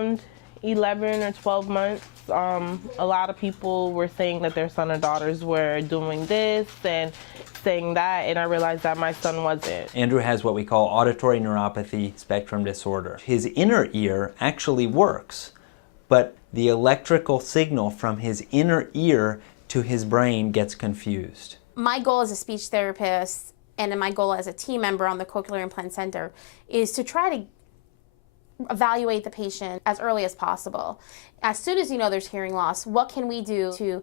around 11 or 12 months, a lot of people were saying that their son or daughters were doing this and saying that, and I realized that my son wasn't. Andrew has what we call auditory neuropathy spectrum disorder. His inner ear actually works, but the electrical signal from his inner ear to his brain gets confused. My goal as a speech therapist and my goal as a team member on the Cochlear Implant Center is to try to evaluate the patient as early as possible. As soon as you know there's hearing loss, what can we do to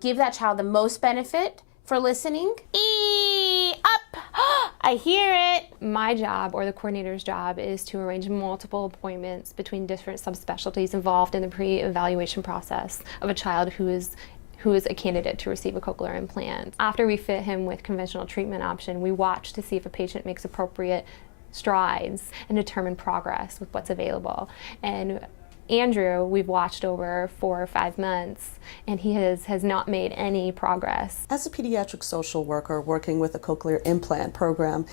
give that child the most benefit for listening? Up! I hear it! My job, or the coordinator's job, is to arrange multiple appointments between different subspecialties involved in the pre-evaluation process of a child who is a candidate to receive a cochlear implant. After we fit him with conventional treatment option, we watch to see if a patient makes appropriate strides and determine progress with what's available. And Andrew, we've watched over 4 or 5 months, and he has not made any progress. As a pediatric social worker working with a cochlear implant program,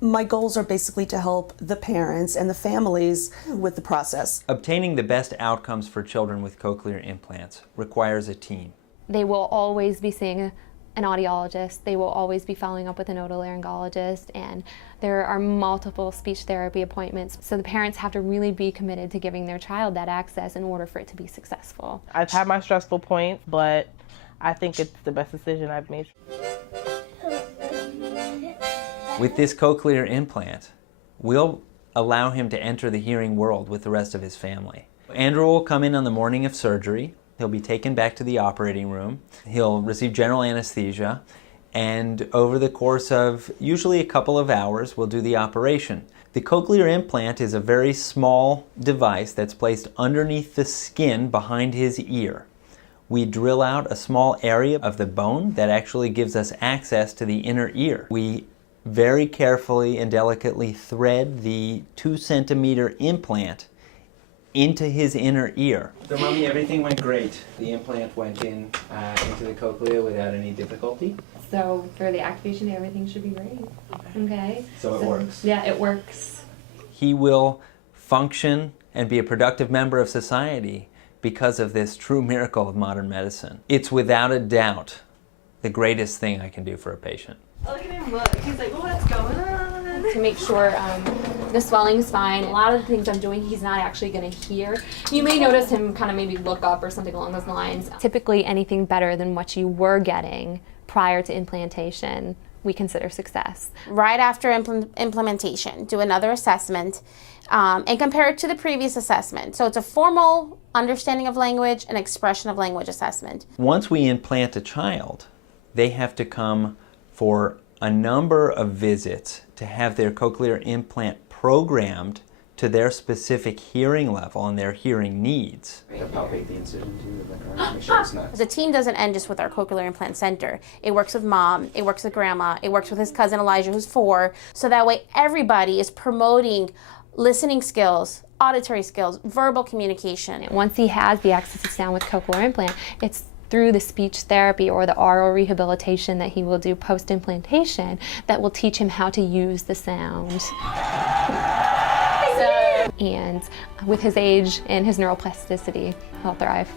my goals are basically to help the parents and the families with the process. Obtaining the best outcomes for children with cochlear implants requires a team. They will always be seeing an audiologist, they will always be following up with an otolaryngologist, and there are multiple speech therapy appointments. So the parents have to really be committed to giving their child that access in order for it to be successful. I've had my stressful points, but I think it's the best decision I've made. With this cochlear implant, we'll allow him to enter the hearing world with the rest of his family. Andrew will come in on the morning of surgery. He'll be taken back to the operating room. He'll receive general anesthesia, and over the course of usually a couple of hours, we'll do the operation. The cochlear implant is a very small device that's placed underneath the skin behind his ear. We drill out a small area of the bone that actually gives us access to the inner ear. We very carefully and delicately thread the 2-centimeter implant into his inner ear. So Mommy, everything went great. The implant went in into the cochlea without any difficulty. So for the activation, everything should be great. Okay. So it works. Yeah, it works. He will function and be a productive member of society because of this true miracle of modern medicine. It's without a doubt the greatest thing I can do for a patient. Look at him look. He's like, what's going on? To make sure the swelling's fine. A lot of the things I'm doing, he's not actually going to hear. You may notice him kind of maybe look up or something along those lines. Typically anything better than what you were getting prior to implantation, we consider success. Right after implementation, do another assessment and compare it to the previous assessment. So it's a formal understanding of language and expression of language assessment. Once we implant a child, they have to come for a number of visits to have their cochlear implant programmed to their specific hearing level and their hearing needs. Palpate the incision too, make sure it's not. The team doesn't end just with our Cochlear Implant Center. It works with Mom, it works with Grandma, it works with his cousin Elijah, who's 4, so that way everybody is promoting listening skills, auditory skills, verbal communication. Once he has the access to sound with cochlear implant, it's through the speech therapy or the oral rehabilitation that he will do post-implantation that will teach him how to use the sound. And with his age and his neuroplasticity, he'll thrive.